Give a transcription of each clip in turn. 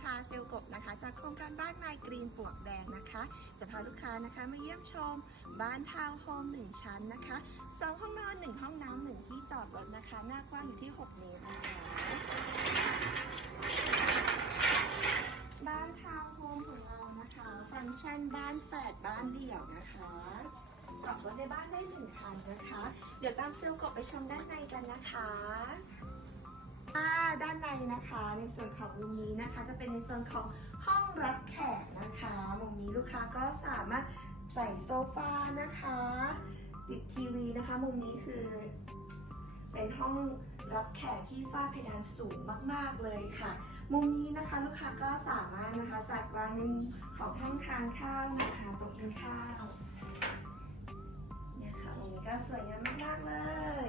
นะคะเซลกบนะคะ จากโครงการบ้านไมกรีนปลวกแดงนะคะ จะพาลูกค้านะคะมาเยี่ยมชม บ้านทาวน์โฮมหนึ่งชั้นนะคะสองห้องนอนหนึ่งห้องน้ำหนึ่งที่จอดรถนะคะ หน้ากว้างอยู่ที่ 6 เมตรนะคะบ้านทาวน์โฮมของเรานะคะ ฟังก์ชันบ้านแฝดบ้านเดี่ยวนะคะจอดรถในบ้านได้หนึ่งคันนะคะ เดี๋ยวตามเซลกบไปชมด้านในกันนะคะ ด้านในนะคะ ในส่วนของมุมนี้นะคะ จะเป็นในส่วนของห้องรับแขกนะคะมุมนี้ลูกค้าก็สามารถใส่โซฟานะคะ ติดทีวีนะคะ มุมนี้คือ เป็นห้องรับแขกที่ฝ้าเพดานสูงมาก ๆ เลยค่ะ มุมนี้นะคะลูกค้าก็สามารถนะคะจัดวางในมุมของห้องทานข้าวนะคะโต๊ะกินข้าวเนี่ยค่ะมุมนี้ก็สวยงามมากๆเลย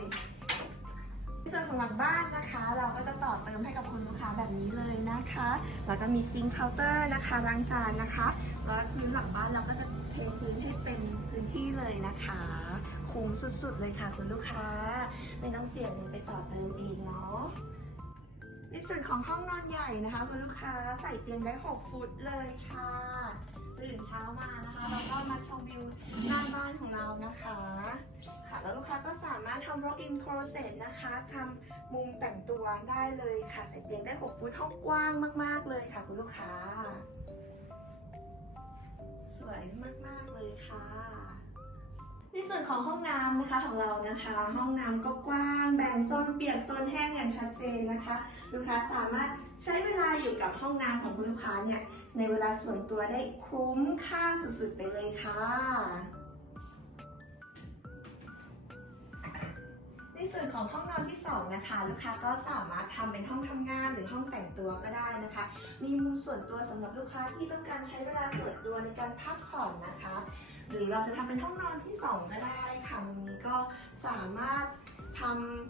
ส่วนของหลังบ้านนะคะ เราก็จะต่อเติมให้กับคุณลูกค้าแบบนี้เลยนะคะแล้วก็มีซิงค์เคาน์เตอร์นะคะล้างจานนะคะแล้วพื้นหลังบ้านเราก็จะเทพื้นให้เต็มพื้นที่เลยนะคะคุ้มสุดๆเลยค่ะคุณลูกค้า ไม่ต้องเสียเงินไปต่อเติมเองเนาะในส่วนของห้องนอนใหญ่นะคะคุณลูกค้าใส่เตียงได้ 6 ฟุตเลยค่ะตื่นเช้ามานะคะแล้วก็มาชมวิวหน้าบ้านของเรานะคะ ค่ะแล้วลูกค้าก็ารถทำ walk in closet นะคะทำมุมแต่งตัวได้เลยค่ะใส่เตียงได้ 6 ฟุตห้องกว้างมาก ๆ เลยค่ะคุณลูกค้า สวยมาก ๆ เลยค่ะ ในส่วนของห้องน้ำนะคะของเรานะคะ ห้องน้ำก็กว้างแบ่งโซนเปียกโซนแห้งอย่างชัดเจนนะคะ ลูกค้าสามารถใช้เวลาอยู่กับห้องน้ำของคุณลูกค้าเนี่ยในเวลาส่วนตัวได้คุ้มค่าสุดๆไปเลยค่ะ ส่วนของห้องนอนที่สองนะคะลูกค้าก็สามารถทำเป็นห้องทำงานหรือห้องแต่งตัวก็ได้นะคะ มีมุมส่วนตัวสำหรับลูกค้าที่ต้องการใช้เวลาส่วนตัวในการพักผ่อนนะคะ หรือเราจะทำเป็นห้องนอนที่ 2 ก็ได้ค่ะมุมนี้ก็สามารถท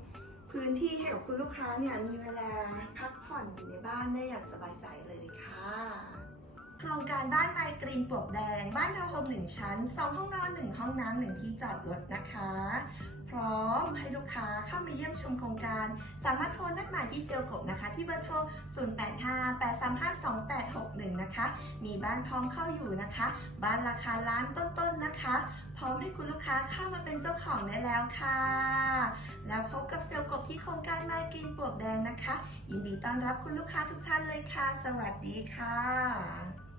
ำพื้นที่ให้กับคุณลูกค้าเนี่ยมีเวลาพักผ่อนอยู่ในบ้านได้อย่างสบายใจเลยค่ะโครงการบ้านไมกรีนปลวกแดง บ้านทาวน์โฮมหนึ่งชั้นสองห้องนอนหนึ่งห้องน้ำหนึ่งที่จอดรถนะคะ พร้อมให้ลูกค้าเข้ามาเยี่ยมชมโครงการ สามารถโทรนัดหมายพี่เซลกบนะคะ ที่เบอร์โทร 0858352861 นะคะ มีบ้านพร้อมเข้าอยู่นะคะ บ้านราคาล้านต้นๆนะคะ พร้อมให้คุณลูกค้าเข้ามาเป็นเจ้าของได้แล้วค่ะ แล้วพบกับเซลกบที่โครงการมากินปลวกแดงนะคะ ยินดีต้อนรับคุณลูกค้าทุกท่านเลยค่ะ สวัสดีค่ะ